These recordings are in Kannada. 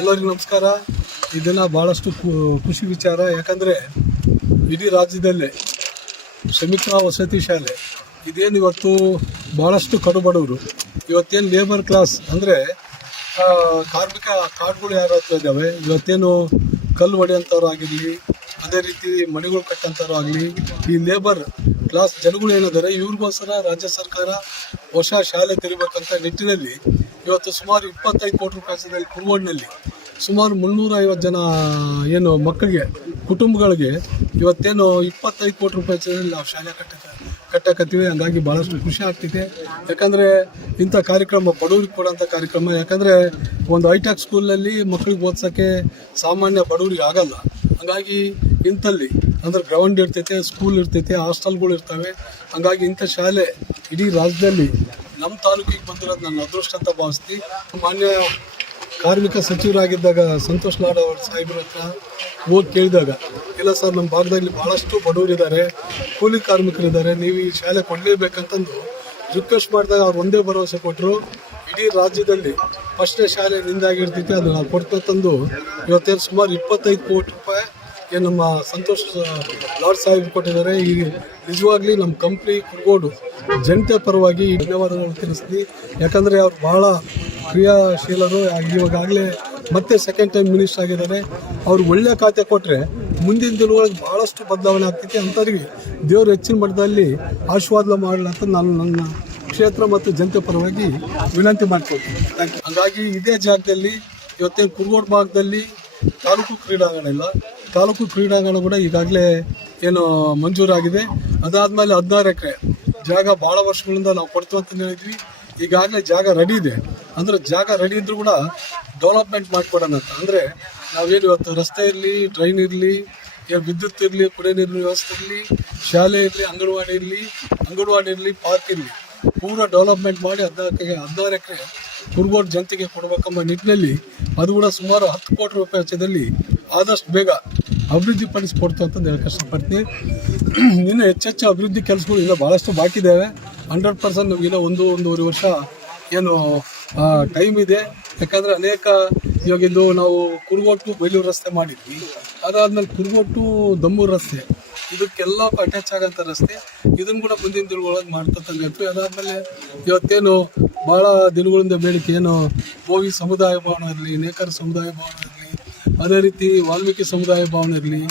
ಎಲ್ಲರಿಗೂ ನಮಸ್ಕಾರ. ಇದನ್ನು ಭಾಳಷ್ಟು ಖುಷಿ ವಿಚಾರ. ಯಾಕಂದರೆ ಇಡೀ ರಾಜ್ಯದಲ್ಲೇ ಶ್ರಮಿಕ ವಸತಿ ಶಾಲೆ ಇದೇನು ಇವತ್ತು ಭಾಳಷ್ಟು ಕಡುಬಡವರು, ಇವತ್ತೇನು ಲೇಬರ್ ಕ್ಲಾಸ್ ಅಂದರೆ ಕಾರ್ಮಿಕ ಕಾರ್ಡ್ಗಳು ಯಾರ ಹತ್ರ ಇದ್ದಾವೆ, ಇವತ್ತೇನು ಕಲ್ಲು ಹೊಡೆಯಂಥವ್ರು ಆಗಿರಲಿ, ಅದೇ ರೀತಿ ಮನೆಗಳು ಕಟ್ಟಂಥವ್ರು ಆಗಲಿ, ಈ ಲೇಬರ್ ಕ್ಲಾಸ್ ಜನಗಳು ಏನಿದ್ದಾರೆ ಇವ್ರಿಗೋಸ್ಕರ ರಾಜ್ಯ ಸರ್ಕಾರ ಹೊಸ ಶಾಲೆ ತೆರಿಬೇಕಂತ ನಿಟ್ಟಿನಲ್ಲಿ ಇವತ್ತು ಸುಮಾರು 25 ಕೋಟಿ ರೂಪಾಯಿ ಕುರುಗೋಡಿನಲ್ಲಿ ಸುಮಾರು 350 ಜನ ಏನು ಮಕ್ಕಳಿಗೆ ಕುಟುಂಬಗಳಿಗೆ ಇವತ್ತೇನು 25 ಕೋಟಿ ರೂಪಾಯಿ ನಾವು ಶಾಲೆ ಕಟ್ಟಕತ್ತೀವಿ. ಹಂಗಾಗಿ ಭಾಳಷ್ಟು ಖುಷಿ ಆಗ್ತಿದೆ. ಯಾಕಂದರೆ ಇಂಥ ಕಾರ್ಯಕ್ರಮ ಬಡವ್ರಿಗೆ ಕೊಡೋಂಥ ಕಾರ್ಯಕ್ರಮ. ಯಾಕಂದರೆ ಒಂದು ಹೈಟೆಕ್ ಸ್ಕೂಲಲ್ಲಿ ಮಕ್ಕಳಿಗೆ ಓದ್ಸೋಕ್ಕೆ ಸಾಮಾನ್ಯ ಬಡವ್ರಿಗೆ ಆಗಲ್ಲ. ಹಾಗಾಗಿ ಇಂಥಲ್ಲಿ ಅಂದರೆ ಗ್ರೌಂಡ್ ಇರ್ತೈತೆ, ಸ್ಕೂಲ್ ಇರ್ತೈತೆ, ಹಾಸ್ಟೆಲ್ಗಳು ಇರ್ತವೆ. ಹಾಗಾಗಿ ಇಂಥ ಶಾಲೆ ಇಡೀ ರಾಜ್ಯದಲ್ಲಿ ನಮ್ಮ ತಾಲೂಕಿಗೆ ಬಂದಿರೋದು ನನ್ನ ಅದೃಷ್ಟ ಅಂತ ಭಾವಿಸ್ತೀನಿ. ಮಾನ್ಯ ಕಾರ್ಮಿಕ ಸಚಿವರಾಗಿದ್ದಾಗ ಸಂತೋಷ್ ಲಾಡ್ ಅವ್ರ ಸಾಹೇಬ್ರ ಹತ್ರ ಹೋಗಿ ಕೇಳಿದಾಗ, ಇಲ್ಲ ಸರ್ ನಮ್ಮ ಭಾಗದಲ್ಲಿ ಭಾಳಷ್ಟು ಬಡವರಿದ್ದಾರೆ, ಕೂಲಿ ಕಾರ್ಮಿಕರಿದ್ದಾರೆ, ನೀವು ಈ ಶಾಲೆ ಕೊಡಲೇಬೇಕಂತಂದು ರಿಕ್ವೆಸ್ಟ್ ಮಾಡಿದಾಗ ಅವ್ರು ಒಂದೇ ಭರವಸೆ ಕೊಟ್ಟರು, ಇಡೀ ರಾಜ್ಯದಲ್ಲಿ ಫಸ್ಟ್ನೇ ಶಾಲೆ ನಿಂದಾಗಿರ್ತೈತೆ ಅದು ನಾವು ಕೊಡ್ತಂದು ಇವತ್ತೇನು ಸುಮಾರು 25 ಕೋಟಿ ರೂಪಾಯಿ ಏನು ನಮ್ಮ ಸಂತೋಷ್ ಲಾಡ್ ಸಾಹೇಬ್ ಕೊಟ್ಟಿದ್ದಾರೆ. ಈ ನಿಜವಾಗ್ಲಿ ನಮ್ಮ ಕಂಪ್ನಿ ಕುರುಗೋಡು ಜನತೆ ಪರವಾಗಿ ಧನ್ಯವಾದಗಳು ತಿಳಿಸ್ತೀನಿ. ಯಾಕಂದರೆ ಅವ್ರು ಭಾಳ ಕ್ರಿಯಾಶೀಲರು. ಇವಾಗಲೇ ಮತ್ತೆ ಸೆಕೆಂಡ್ ಟೈಮ್ ಮಿನಿಸ್ಟರ್ ಆಗಿದ್ದಾರೆ. ಅವ್ರು ಒಳ್ಳೆಯ ಖಾತೆ ಕೊಟ್ಟರೆ ಮುಂದಿನ ದಿನಗಳಿಗೆ ಭಾಳಷ್ಟು ಬದಲಾವಣೆ ಆಗ್ತೈತಿ. ಅಂಥವ್ರಿಗೆ ದೇವರು ಹೆಚ್ಚಿನ ಮಟ್ಟದಲ್ಲಿ ಆಶೀರ್ವಾದ ಮಾಡಲಿ ಅಂತ ನಾನು ನನ್ನ ಕ್ಷೇತ್ರ ಮತ್ತು ಜನತೆ ಪರವಾಗಿ ವಿನಂತಿ ಮಾಡ್ಕೊಳ್ತೀನಿ. ಹಾಗಾಗಿ ಇದೇ ಜಾಗದಲ್ಲಿ ಇವತ್ತೇನು ಕುರುಗೋಡು ಭಾಗದಲ್ಲಿ ತಾಲೂಕು ಕ್ರೀಡಾಂಗಣ ಇಲ್ಲ, ತಾಲೂಕು ಕ್ರೀಡಾಂಗಣ ಕೂಡ ಈಗಾಗಲೇ ಏನು ಮಂಜೂರಾಗಿದೆ. ಅದಾದಮೇಲೆ 16 ಎಕರೆ ಜಾಗ ಭಾಳ ವರ್ಷಗಳಿಂದ ನಾವು ಕೊಡ್ತೀವಿ ಅಂತ ಹೇಳಿದ್ವಿ. ಈಗಾಗಲೇ ಜಾಗ ರೆಡಿ ಇದೆ. ಅಂದರೆ ಜಾಗ ರೆಡಿ ಇದ್ರೂ ಕೂಡ ಡೆವಲಪ್ಮೆಂಟ್ ಮಾಡಿಕೊಡೋಣ ಅಂತ. ಅಂದರೆ ನಾವೇನು ಇವತ್ತು ರಸ್ತೆ ಇರಲಿ, ಟ್ರೈನ್ ಇರಲಿ, ವಿದ್ಯುತ್ ಇರಲಿ, ಕುಡಿಯೋ ನೀರಿನ ವ್ಯವಸ್ಥೆ ಇರಲಿ, ಶಾಲೆ ಇರಲಿ, ಅಂಗನವಾಡಿ ಇರಲಿ, ಪಾರ್ಕ್ ಇರಲಿ, ಪೂರ ಡೆವಲಪ್ಮೆಂಟ್ ಮಾಡಿ 16 ಎಕರೆ ಕುರುಗೋಡು ಜನತೆಗೆ ಕೊಡಬೇಕೆಂಬ ನಿಟ್ಟಿನಲ್ಲಿ ಅದು ಕೂಡ ಸುಮಾರು 10 ಕೋಟಿ ರೂಪಾಯಿ ವೆಚ್ಚದಲ್ಲಿ ಆದಷ್ಟು ಬೇಗ ಅಭಿವೃದ್ಧಿ ಪಡಿಸಿಕೊಡ್ತು ಅಂತ ಹೇಳಕ್ಕೆ ಕಷ್ಟಪಡ್ತೀನಿ. ಇನ್ನು ಹೆಚ್ಚೆಚ್ಚು ಅಭಿವೃದ್ಧಿ ಕೆಲಸಗಳು ಇನ್ನೂ ಭಾಳಷ್ಟು ಬಾಕಿ ಇದ್ದಾವೆ. 100% ನಮಗಿನ್ನೂ 1-1.5 ವರ್ಷ ಏನು ಟೈಮ್ ಇದೆ. ಯಾಕಂದರೆ ಅನೇಕ ಇವಾಗಿಂದು ನಾವು ಕುರುಗೋಡು ಟು ಬೈಲೂರು ರಸ್ತೆ ಮಾಡಿದ್ವಿ. ಅದಾದಮೇಲೆ ಕುರುಗೋಡು ಟು ದಮ್ಮೂರು ರಸ್ತೆ, ಇದಕ್ಕೆಲ್ಲ ಅಟ್ಯಾಚ್ ಆಗೋಂಥ ರಸ್ತೆ, ಇದನ್ನು ಕೂಡ ಮುಂದಿನ ದಿನಗಳೊಳಗೆ ಮಾಡ್ತಂತ. ಅದಾದಮೇಲೆ ಇವತ್ತೇನು ಭಾಳ ದಿನಗಳಿಂದ ಬೇಡಿಕೆ ಏನು ಬೋವಿ ಸಮುದಾಯ ಭವನ ಇರಲಿ, ನೇಕಾರ ಸಮುದಾಯ ಭವನ ಇರಲಿ, ಅದೇ ರೀತಿ ವಾಲ್ಮೀಕಿ ಸಮುದಾಯ ಭವನ ಇರಲಿ,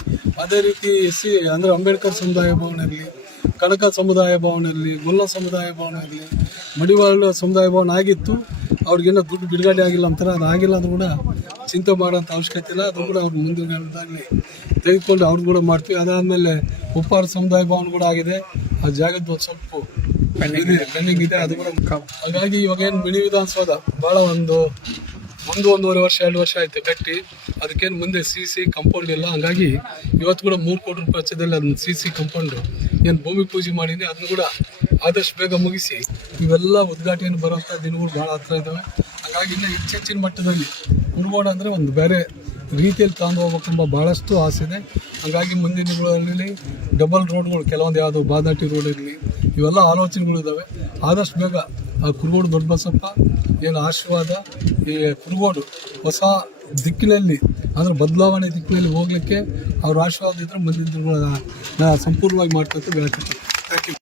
ಅದೇ ರೀತಿ SC ಅಂದರೆ ಅಂಬೇಡ್ಕರ್ ಸಮುದಾಯ ಭವನ ಇರಲಿ, ಕನಕ ಸಮುದಾಯ ಭವನ ಇರಲಿ, ಗೊಲ್ಲ ಸಮುದಾಯ ಭವನ ಇರಲಿ, ಮಡಿವಾಳ ಸಮುದಾಯ ಭವನ ಆಗಿತ್ತು. ಅವ್ರಿಗೇನೋ ದುಡ್ಡು ಬಿಡುಗಡೆ ಆಗಿಲ್ಲ ಅಂತಾರೆ. ಅದು ಆಗಿಲ್ಲ ಅಂದ್ರೂ ಕೂಡ ಚಿಂತೆ ಮಾಡೋಂಥ ಅವಶ್ಯಕತೆ ಇಲ್ಲ. ಅದು ಕೂಡ ಅವ್ರು ಮುಂದಿನ ಕಾಲದಾಗಲಿ ತೆಗೆದುಕೊಂಡು ಅವ್ರು ಕೂಡ ಮಾಡ್ತೀವಿ. ಅದಾದಮೇಲೆ ಉಪ್ಪಾರ ಸಮುದಾಯ ಭವನ ಕೂಡ ಆಗಿದೆ. ಆ ಜಾಗದ್ದು ಒಂದು ಸ್ವಲ್ಪ ಪೆಂಡಿಂಗ್ ಇದೆ, ಅದು ಕೂಡ. ಹಾಗಾಗಿ ಇವಾಗೇನು ಮಿನಿ ವಿಧಾನಸೌಧ ಭಾಳ 1-1.5 ವರ್ಷ 2 ವರ್ಷ ಆಯಿತು ಕಟ್ಟಿ. ಅದಕ್ಕೇನು ಮುಂದೆ CC ಕಂಪೌಂಡ್ ಇಲ್ಲ. ಹಾಗಾಗಿ ಇವತ್ತು ಕೂಡ 3 ಕೋಟಿ ರೂಪಾಯಿ ವೆಚ್ಚದಲ್ಲಿ ಅದನ್ನ CC ಕಂಪೌಂಡು ಏನು ಭೂಮಿ ಪೂಜೆ ಮಾಡಿದ್ದೀನಿ, ಅದನ್ನು ಕೂಡ ಆದಷ್ಟು ಬೇಗ ಮುಗಿಸಿ ಇವೆಲ್ಲ ಉದ್ಘಾಟನೆ ಬರುವಂಥ ದಿನಗಳು ಭಾಳ ಹತ್ರ ಇದ್ದಾವೆ. ಹಾಗಾಗಿ ಇನ್ನೂ ಹೆಚ್ಚಿನ ಮಟ್ಟದಲ್ಲಿ ಕುರುಗೋಡು ಅಂದರೆ ಒಂದು ಬೇರೆ ರೀತಿಯಲ್ಲಿ ತಗೊಂಡು ಹೋಗ್ಬೇಕೆಂಬ ಭಾಳಷ್ಟು ಆಸೆ ಇದೆ. ಹಾಗಾಗಿ ಮುಂದಿನ ದಿನಗಳಲ್ಲಿ ಡಬಲ್ ರೋಡ್ಗಳು ಕೆಲವೊಂದು ಯಾವುದು ಬಾದಾಟಿ ರೋಡ್ ಇರಲಿ, ಇವೆಲ್ಲ ಆಲೋಚನೆಗಳಿದ್ದಾವೆ. ಆದಷ್ಟು ಬೇಗ ಆ ಕುರುಗೋಡು ದೊಡ್ಡ ಬಸಪ್ಪ ಏನು ಆಶೀರ್ವಾದ ಈ ಕುರುಗೋಡು ಹೊಸ ದಿಕ್ಕಿನಲ್ಲಿ ಅಂದರೆ ಬದಲಾವಣೆ ದಿಕ್ಕಿನಲ್ಲಿ ಹೋಗಲಿಕ್ಕೆ ಅವ್ರ ಆಶೀರ್ವಾದ ಇದ್ದರೆ ಮುಂದಿನ ದಿನಗಳ ಸಂಪೂರ್ಣವಾಗಿ ಮಾಡ್ಕೊತ ಹೇಳ್ತೀನಿ. Thank you.